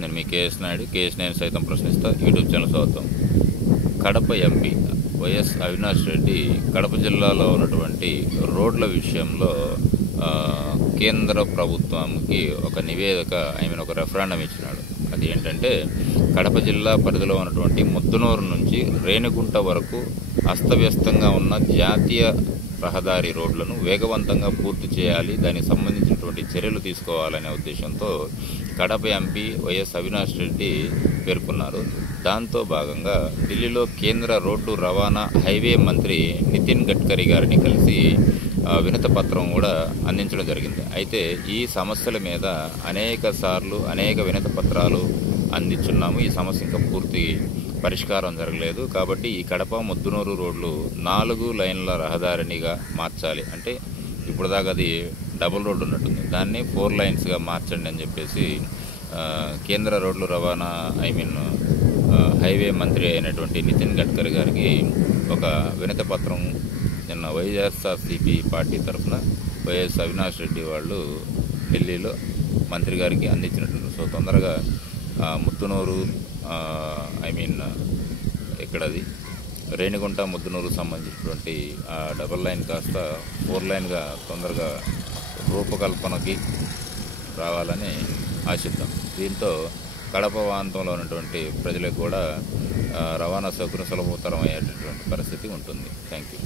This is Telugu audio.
నేను మీ కేఎస్ నాయుడు. కేఎస్ నేను సైతం ప్రశ్నిస్తా యూట్యూబ్ ఛానల్ స్వాగతం. కడప ఎంపీ వైఎస్ అవినాష్ రెడ్డి కడప జిల్లాలో ఉన్నటువంటి రోడ్ల విషయంలో కేంద్ర ప్రభుత్వానికి ఒక నివేదిక ఒక రెఫరెండం ఇచ్చినాడు. అది ఏంటంటే కడప జిల్లా పరిధిలో ఉన్నటువంటి ముద్దునూరు నుంచి రేణిగుంట వరకు అస్తవ్యస్తంగా ఉన్న జాతీయ రహదారి రోడ్లను వేగవంతంగా పూర్తి చేయాలి, దానికి సంబంధించినటువంటి చర్యలు తీసుకోవాలనే ఉద్దేశంతో కడప ఎంపీ వైఎస్ అవినాష్ రెడ్డి పేర్కొన్నారు. దాంతో భాగంగా ఢిల్లీలో కేంద్ర రోడ్డు రవాణా హైవే మంత్రి నితిన్ గడ్కరీ గారిని కలిసి వినతి పత్రం కూడా అందించడం జరిగింది. అయితే ఈ సమస్యల మీద అనేక వినతి పత్రాలు అందించున్నాము. ఈ సమస్య ఇంకా పూర్తి పరిష్కారం జరగలేదు. కాబట్టి ఈ కడప ముద్దునూరు రోడ్లు 4 లైన్ల రహదారినిగా మార్చాలి. అంటే ఇప్పుడు దాకా అది డబుల్ రోడ్డు ఉన్నట్టుంది, దాన్ని 4 లైన్స్గా మార్చండి అని చెప్పేసి కేంద్ర రోడ్లు రవాణా హైవే మంత్రి అయినటువంటి నితిన్ గడ్కరీ గారికి ఒక వినతి పత్రం నిన్న వైఎస్ఆర్సీపీ పార్టీ తరఫున వైఎస్ అవినాష్ రెడ్డి వాళ్ళు ఢిల్లీలో మంత్రి గారికి అందించినట్టు. సో తొందరగా ముద్దునూరు ఎక్కడది రేణిగుంట ముద్దునూరు సంబంధించినటువంటి డబల్ లైన్ కాస్త 4 లైన్గా తొందరగా రూపకల్పనకి రావాలని ఆశిద్దాం. దీంతో కడప ప్రాంతంలో ఉన్నటువంటి ప్రజలకు కూడా రవాణా సౌకర్యం సులభతరం అయ్యేటటువంటి పరిస్థితి ఉంటుంది. Thank you.